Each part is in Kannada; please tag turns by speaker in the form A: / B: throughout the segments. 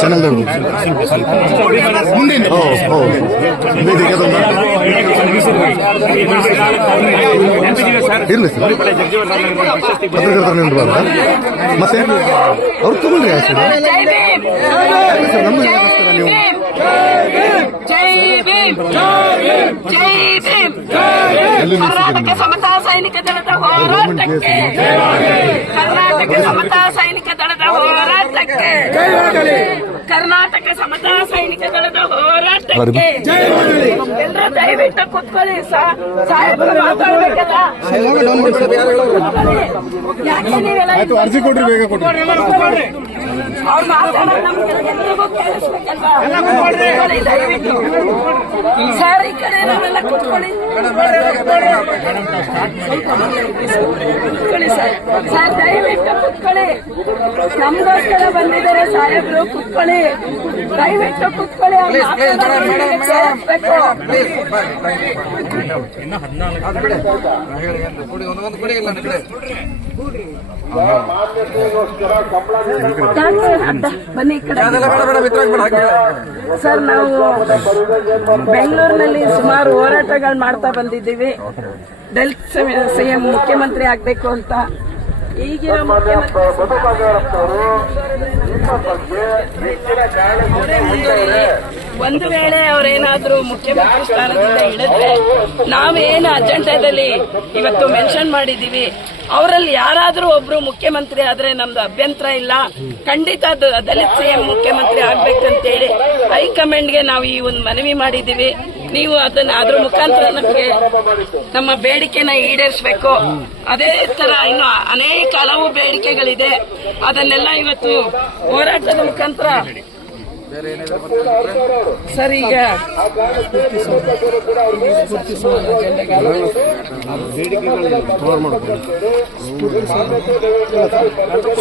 A: ಚಾನಲ್ ಇರ್ಲಿ ಸರ್ ಪತ್ರಕರ್ತರ ಮತ್ತೆ ಅವ್ರು ತಗೊಳ್ರಿ ಸೈಡ್ ಸರ್ ನಮ್ಮ ನೀವು
B: ಜೈ ಭೀಮ್ ಜೈ ಭೀಮ್
A: ಎಲ್ಲಿ
B: ಕರ್ನಾಟಕ ಸಮತಾ ಸೈನಿಕ ದಳದ ಹೋರಾಟಕ್ಕೆ ಕರ್ನಾಟಕ ಸಮತಾ ಸೈನಿಕ ದಳದ ಹೋರಾಟಕ್ಕೆ ಕರ್ನಾಟಕ ಸಮತಾ ಸೈನಿಕ ದಳದ ಹೋರಾಟಕ್ಕೆ ಎಲ್ಲರೂ ದಯವಿಟ್ಟು ಕುತ್ಕೊಳ್ಳಿ ಸಾಹೇಬರು ಮಾತಾಡ್ಬೇಕಲ್ಲ? ಯಾಕೆ ನೀವೆಲ್ಲ
A: ಅರ್ಜಿ ಕೊಡ್ರಿ ಬೇಗ ಕೊಡ್ರಿ.
B: ಅವ್ರು ಮಾತಾಡೋದು ನಮ್ಗೆ ಎಲ್ರಿಗೂ ಕೇಳಿಸ್ಬೇಕಲ್ವಾ? ಕುತ್ಕೊಳ್ಳಿ ದಯವಿಟ್ಟು. ಸರ್ ಈ ಕಡೆ ನಾವೆಲ್ಲ ಕುತ್ಕೊಳ್ಳಿ. ಕುತ್ಕೊಳ್ಳಿ ಸರ್. ಸರ್ ದಯವಿಟ್ಟು ಕುತ್ಕೊಳ್ಳಿ. ನಮ್ಗೋಸ್ಕರ ಬಂದಿದ್ದಾರೆ ಸಾಹೇಬ್ರು ಕುತ್ಕೊಳ್ಳಿ. ದಯವಿಟ್ಟು ಕುತ್ಕೊಳ್ಳಿ? ಬನ್ನಿ ಕಡೆ. ಸರ್ ನಾವು ಬೆಂಗಳೂರಿನಲ್ಲಿ ಸುಮಾರು ಹೋರಾಟಗಳು ಮಾಡ್ತಾ ಬಂದಿದ್ದೀವಿ. ದಲಿತ ಸಿಎಂ ಮುಖ್ಯಮಂತ್ರಿ ಆಗ್ಬೇಕು ಅಂತ. ಈಗಿನ ಒಂದು ವೇಳೆ ಅವರೇನಾದ್ರೂ ಮುಖ್ಯಮಂತ್ರಿ ಸ್ಥಾನದಿಂದ ಇಳಿದ್ರೆ ನಾವೇನು ಅಜೆಂಡಾದಲ್ಲಿ ಇವತ್ತು ಮೆನ್ಷನ್ ಮಾಡಿದ್ದೀವಿ. ಅವರಲ್ಲಿ ಯಾರಾದರೂ ಒಬ್ರು ಮುಖ್ಯಮಂತ್ರಿ ಆದ್ರೆ ನಮ್ದು ಅಭ್ಯಂತರ ಇಲ್ಲ. ಖಂಡಿತ ದಲಿತ ಸಿಎಂ ಮುಖ್ಯಮಂತ್ರಿ ಆಗ್ಬೇಕಂತೇಳಿ ಹೈಕಮಾಂಡ್ಗೆ ನಾವು ಈ ಒಂದು ಮನವಿ ಮಾಡಿದ್ದೀವಿ. ನೀವು ಅದನ್ನ ಅದ್ರ ಮುಖಾಂತರ ನಮಗೆ ನಮ್ಮ ಬೇಡಿಕೆನ ಈಡೇರಿಸಬೇಕು. ಅದೇ ತರ ಇನ್ನು ಅನೇಕ ಹಲವು ಬೇಡಿಕೆಗಳಿದೆ. ಅದನ್ನೆಲ್ಲ ಇವತ್ತು ಹೋರಾಟದ ಮುಖಾಂತರ ಸರ್ ಈಗ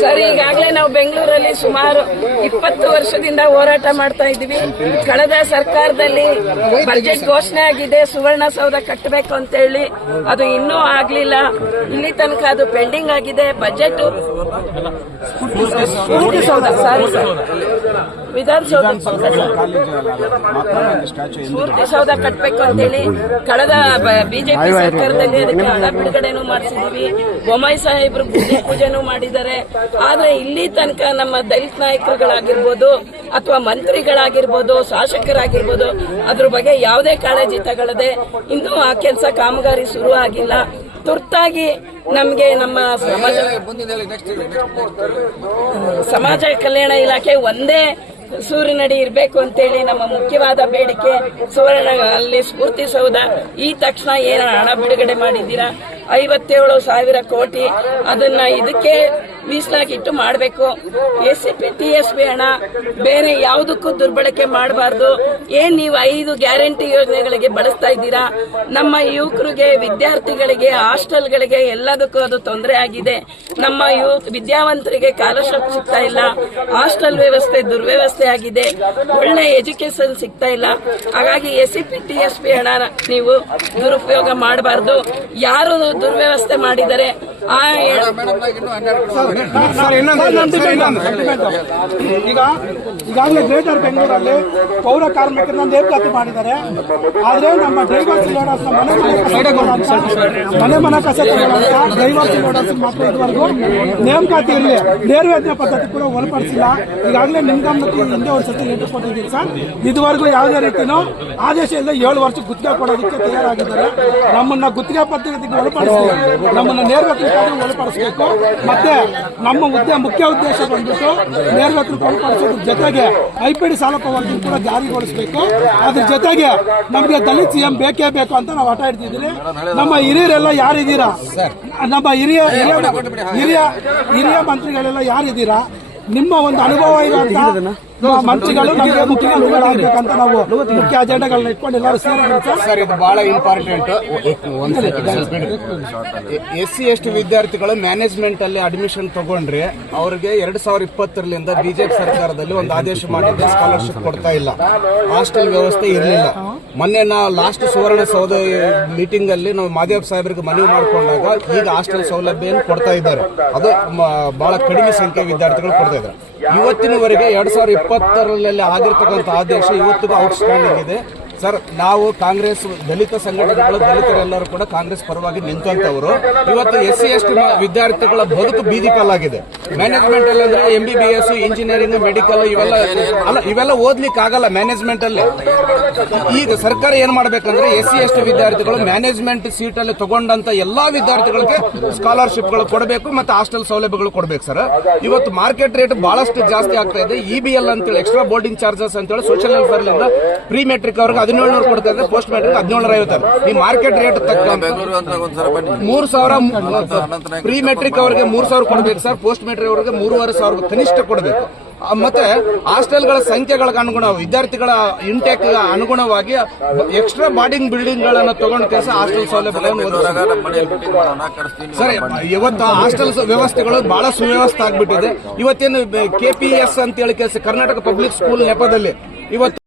B: ಸರ್ ಈಗಾಗಲೇ ನಾವು ಬೆಂಗಳೂರಲ್ಲಿ ಸುಮಾರು ಇಪ್ಪತ್ತು ವರ್ಷದಿಂದ ಹೋರಾಟ ಮಾಡ್ತಾ ಇದ್ದೀವಿ ಕಳೆದ ಸರ್ಕಾರದಲ್ಲಿ ಬಜೆಟ್ ಘೋಷಣೆ ಆಗಿದೆ ಸುವರ್ಣಸೌಧ ಕಟ್ಟಬೇಕು ಅಂತ ಹೇಳಿ ಅದು ಇನ್ನೂ ಆಗ್ಲಿಲ್ಲ ಇಲ್ಲಿ ತನಕ ಅದು ಪೆಂಡಿಂಗ್ ಆಗಿದೆ budget Sphoorthisoudha sorry sir Vidhanasoudha Sphoorthisoudha ಕಟ್ಟಬೇಕು ಅಂತೇಳಿ ಕಳೆದ ಬಿಜೆಪಿ ಸರ್ಕಾರದಲ್ಲಿ ಅದಕ್ಕೆ ಹಣ ಬಿಡುಗಡೆನೂ ಮಾಡಿಸಿದೀವಿ. ಬೊಮ್ಮಾಯಿ ಸಾಹೇಬ್ರು ಭೂಮಿ ಪೂಜೆನೂ ಮಾಡಿದ್ದಾರೆ. ಆದ್ರೆ ಇಲ್ಲಿ ತನಕ ನಮ್ಮ ದಲಿತ ನಾಯಕರುಗಳಾಗಿರ್ಬೋದು ಅಥವಾ ಮಂತ್ರಿಗಳಾಗಿರ್ಬೋದು ಶಾಸಕರಾಗಿರ್ಬೋದು ಅದ್ರ ಬಗ್ಗೆ ಯಾವುದೇ ಕಾಳಜಿ ತಗೊಳ್ಳದೆ ಇನ್ನೂ ಆ ಕೆಲಸ ಕಾಮಗಾರಿ ಶುರು ಆಗಿಲ್ಲ. ತುರ್ತಾಗಿ ನಮಗೆ ನಮ್ಮ ಸಮಾಜ ಸಮಾಜ ಕಲ್ಯಾಣ ಇಲಾಖೆ ಒಂದೇ ಸೂರಿನಡಿ ಇರಬೇಕು ಅಂತೇಳಿ ನಮ್ಮ ಮುಖ್ಯವಾದ ಬೇಡಿಕೆ ಸುವರ್ಣ ಅಲ್ಲಿ ಸ್ಫೂರ್ತಿ ಸೌಧ ಈ ತಕ್ಷಣ ಏನು ಹಣ ಬಿಡುಗಡೆ ಮಾಡಿದ್ದೀರಾ? ಐವತ್ತೇಳು ಸಾವಿರ ಕೋಟಿ ಅದನ್ನ ಇದಕ್ಕೆ ಮೀಸಲಾಗಿಟ್ಟು ಮಾಡಬೇಕು. S C P, T S B ಬೇರೆ ಯಾವುದಕ್ಕೂ ದುರ್ಬಳಕೆ ಮಾಡಬಾರ್ದು. ಏನ್ ನೀವು ಐದು ಗ್ಯಾರಂಟಿ ಯೋಜನೆಗಳಿಗೆ ಬಳಸ್ತಾ ಇದ್ದೀರಾ? ನಮ್ಮ ಯುವಕರಿಗೆ, ವಿದ್ಯಾರ್ಥಿಗಳಿಗೆ, ಹಾಸ್ಟೆಲ್ಗಳಿಗೆ ಎಲ್ಲದಕ್ಕೂ ಅದು ತೊಂದರೆ ಆಗಿದೆ. ನಮ್ಮ ಯುವ ವಿದ್ಯಾವಂತರಿಗೆ ಕಾಲಶಾಪ್ ಸಿಗ್ತಾ ಇಲ್ಲ. ಹಾಸ್ಟೆಲ್ ವ್ಯವಸ್ಥೆ ದುರ್ವ್ಯವಸ್ಥೆ ಆಗಿದೆ. ಒಳ್ಳೆ ಎಜುಕೇಶನ್ ಸಿಗ್ತಾ ಇಲ್ಲ. ಹಾಗಾಗಿ S C P T S P ಹಣ ನೀವು ದುರುಪಯೋಗ ಮಾಡಬಾರ್ದು. ಯಾರು ದುರ್ವ್ಯವಸ್ಥೆ ಮಾಡಿದರೆ
C: ಈಗ ಈಗಾಗಲೇ ಗ್ರೇಟರ್ ಬೆಂಗಳೂರಲ್ಲಿ ಪೌರ ಕಾರ್ಮಿಕರನ್ನ ನೇಮಕಾತಿ ಮಾಡಿದ್ದಾರೆ. ಆದ್ರೆ ನಮ್ಮ ಡ್ರೈವರ್ಸ್ ಲೋಡರ್ಸ್ ಮನೆ ಮನೆ ಕಸ ಡ್ರೈವರ್ಸ್ ಲೋಡರ್ಸ್ ಮಾತ್ರ ಇದುವರೆಗೂ ನೇಮಕಾತಿ ಇರಲಿ. ನೇರವೇತನ ಪದ್ಧತಿ ಕೂಡ ಒಳಪಡಿಸಿಲ್ಲ. ಈಗಾಗಲೇ ನಿಮ್ಮ ಗಮನಕ್ಕೆ ಹಿಂದೆ ಒಂದು ಸತಿ ಲೆಟರ್ ಕೊಟ್ಟಿದ್ದೀರಿ ಸರ್. ಇದುವರೆಗೂ ಯಾವುದೇ ರೀತಿಯೂ ಆದೇಶ ಇಲ್ಲದೆ ಏಳು ವರ್ಷ ಗುತ್ತಿಗೆ ಕೊಡೋದಕ್ಕೆ ತಯಾರಾಗಿದ್ದಾರೆ. ನಮ್ಮನ್ನ ಗುತ್ತಿಗೆ ಪದ್ಧತಿಗೆ ಒಳಪಡಿಸಿ ನಮ್ಮನ್ನ ನೇರವೇತನ ಒಳಪಡಿಸಬೇಕು. ಮತ್ತೆ ನಮ್ಮ ಹುದ್ದೆ ಮುಖ್ಯ ಉದ್ದೇಶ ಬಂದ್ಬಿಟ್ಟು ನೇರವೇತನ ಒಳಪಡಿಸೋದ್ರ ಜೊತೆಗೆ ಐಪಿಡಿ ಸಾಲ ಪವರ್ತಿ ಕೂಡ ಜಾರಿಗೊಳಿಸಬೇಕು. ಅದ್ರ ಜೊತೆಗೆ ನಮಗೆ ದಲಿತ ಸಿಎಂ ಬೇಕೇ ಬೇಕು ಅಂತ ನಾವು ಆಟ ಇಡ್ತಿದ್ದೀವಿ ನಮ್ಮ ಹಿರಿಯರೆಲ್ಲ ಯಾರಿದ್ದೀರಾ? ನಮ್ಮ ಹಿರಿಯ ಹಿರಿಯ ಹಿರಿಯ ಹಿರಿಯ ಮಂತ್ರಿಗಳೆಲ್ಲ ಯಾರಿದ್ದೀರಾ? ನಿಮ್ಮ ಒಂದು ಅನುಭವ ಇರುವಂತ ಮ- ಮಂತ್ರಿಗಳು ನಮಗೆ ಮುಖ್ಯಮಂತ್ರಿಗಳಾಗಬೇಕಂತ ನಾವು ಮುಖ್ಯ ಅಜೆಂಡಾಗಳನ್ನ ಇಟ್ಕೊಂಡು ಎಲ್ಲರೂ ಸರ್
D: ಸರ್ ಇದು ಬಹಳ important S C S T ವಿದ್ಯಾರ್ಥಿಗಳು ಮ್ಯಾನೇಜ್ಮೆಂಟ್ ಅಲ್ಲಿ ಅಡ್ಮಿಷನ್ ತಗೊಂಡ್ರೆ ಅವ್ರಿಗೆ ಎರಡ್ ಸಾವಿರದ ಇಪ್ಪತ್ತರಲ್ಲಿಂದ ಬಿಜೆಪಿ ಸರ್ಕಾರದಲ್ಲಿ ಒಂದು ಆದೇಶ ಮಾಡಿದ್ರೆ ಸ್ಕಾಲರ್ಶಿಪ್ ಕೊಡ್ತಾ ಇಲ್ಲ. ಹಾಸ್ಟೆಲ್ ವ್ಯವಸ್ಥೆ ಇರಲಿಲ್ಲ. ಮೊನ್ನೆ ನಾ ಲಾಸ್ಟ್ ಸುವರ್ಣ ಸೌಧ ಮೀಟಿಂಗ್ ಅಲ್ಲಿ ನಾವು ಮಾದೇವ್ ಸಾಹೇಬರಿಗೆ ಮನವಿ ಮಾಡಿಕೊಂಡಾಗ ಈಗ ಹಾಸ್ಟೆಲ್ ಸೌಲಭ್ಯ ಕೊಡ್ತಾ ಇದ್ದಾರೆ. ಅದು ಬಹಳ ಕಡಿಮೆ ಸಂಖ್ಯೆ ವಿದ್ಯಾರ್ಥಿಗಳು ಕೊಡ್ತಾ ಇದ್ದಾರೆ. ಇವತ್ತಿನವರೆಗೆ ಎರಡ್ ಸಾವಿರದ ಇಪ್ಪತ್ತರಲ್ಲಿ ಆಗಿರ್ತಕ್ಕಂಥ ಆದೇಶ ಇವತ್ತಿಗೂ ಔಟ್ಸ್ಟ್ಯಾಂಡಿಂಗ್ ಇದೆ. ಸರ್, ನಾವು ಕಾಂಗ್ರೆಸ್ ದಲಿತ ಸಂಘಟನೆಗಳು, ದಲಿತರೆಲ್ಲರೂ ಕೂಡ ಕಾಂಗ್ರೆಸ್ ಪರವಾಗಿ ನಿಂತಂತವರು. ಇವತ್ತು ಎಸ್ ಸಿ ಎಸ್ ಟಿ ವಿದ್ಯಾರ್ಥಿಗಳ ಬದುಕು ಬೀದಿ ಪಾಲಾಗಿದೆ. ಮ್ಯಾನೇಜ್ಮೆಂಟ್ ಅಲ್ಲಿ ಅಂದ್ರೆ M B B S engineering medical ಇವೆಲ್ಲ ಅಲ್ಲ, ಇವೆಲ್ಲ ಓದ್ಲಿಕ್ಕೆ ಆಗಲ್ಲ ಮ್ಯಾನೇಜ್ಮೆಂಟ್ ಅಲ್ಲಿ. ಈಗ ಸರ್ಕಾರ ಏನ್ ಮಾಡ್ಬೇಕಂದ್ರೆ ಎಸ್ ಸಿ ಎಸ್ ಟಿ ವಿದ್ಯಾರ್ಥಿಗಳು ಮ್ಯಾನೇಜ್ಮೆಂಟ್ ಸೀಟ್ ಅಲ್ಲಿ ತಗೊಂಡಂತ ಎಲ್ಲಾ ವಿದ್ಯಾರ್ಥಿಗಳಿಗೆ ಸ್ಕಾಲರ್ಶಿಪ್ಗಳು ಕೊಡಬೇಕು ಮತ್ತೆ ಹಾಸ್ಟೆಲ್ ಸೌಲಭ್ಯಗಳು ಕೊಡಬೇಕು ಸರ್. ಇವತ್ತು ಮಾರ್ಕೆಟ್ ರೇಟ್ ಬಹಳಷ್ಟು ಜಾಸ್ತಿ ಆಗ್ತಾ ಇದೆ. ಇ ಬಿ ಎಲ್ ಅಂತೇಳಿ ಎಕ್ಸ್ಟ್ರಾ ಬೋರ್ಡಿಂಗ್ ಚಾರ್ಜಸ್ ಅಂತೇಳಿ ಸೋಷಿಯಲ್ ವೆಲ್ಫೇರ್ ಪ್ರೀ ಮೆಟ್ರಿಕ್ ಅವ್ರಿಗೆ ಹದಿನೇಳು ಕೊಡ್ತಾ ಇದ್ರೆ ಪೋಸ್ಟ್ ಮ್ಯಾಟ್ರಿಕ್ ಹದಿನೇಳರ ಐವತ್ತಾರು ಈ ಮಾರ್ಕೆಟ್ ರೇಟ್ ತಕ್ಕಂತ ಮೂರ್ ಸಾವಿರ ಪ್ರೀ ಮೆಟ್ರಿಕ್ ಅವರಿಗೆ ಮೂರ್ ಸಾವಿರ ಕೊಡಬೇಕು ಸರ್ ಪೋಸ್ಟ್ ಮೆಟ್ರಿಕ್ ಅವರಿಗೆ ಮೂರುವರೆ ಸಾವಿರ ಕನಿಷ್ಠ ಕೊಡಬೇಕು. ಮತ್ತೆ ಹಾಸ್ಟೆಲ್ಗಳ ಸಂಖ್ಯೆಗಳಿಗೆ ಅನುಗುಣ ವಿದ್ಯಾರ್ಥಿಗಳ ಇಂಟೇಕ್ ಅನುಗುಣವಾಗಿ ಎಕ್ಸ್ಟ್ರಾ ಬಾರ್ಡಿಂಗ್ ಬಿಲ್ಡಿಂಗ್ ಗಳನ್ನ ತಗೊಂಡ ಕೆಲಸ ಹಾಸ್ಟೆಲ್ ಸೌಲಭ್ಯ ಸರಿ ಇವತ್ತು ಹಾಸ್ಟೆಲ್ ವ್ಯವಸ್ಥೆಗಳು ಬಹಳ ಸುವ್ಯವಸ್ಥೆ ಆಗ್ಬಿಟ್ಟಿದೆ. ಇವತ್ತೇನು ಕೆಪಿಎಸ್ ಅಂತ ಹೇಳಿ ಕೆಲಸ ಕರ್ನಾಟಕ ಪಬ್ಲಿಕ್ ಸ್ಕೂಲ್ ನೆಪದಲ್ಲಿ. ಇವತ್ತು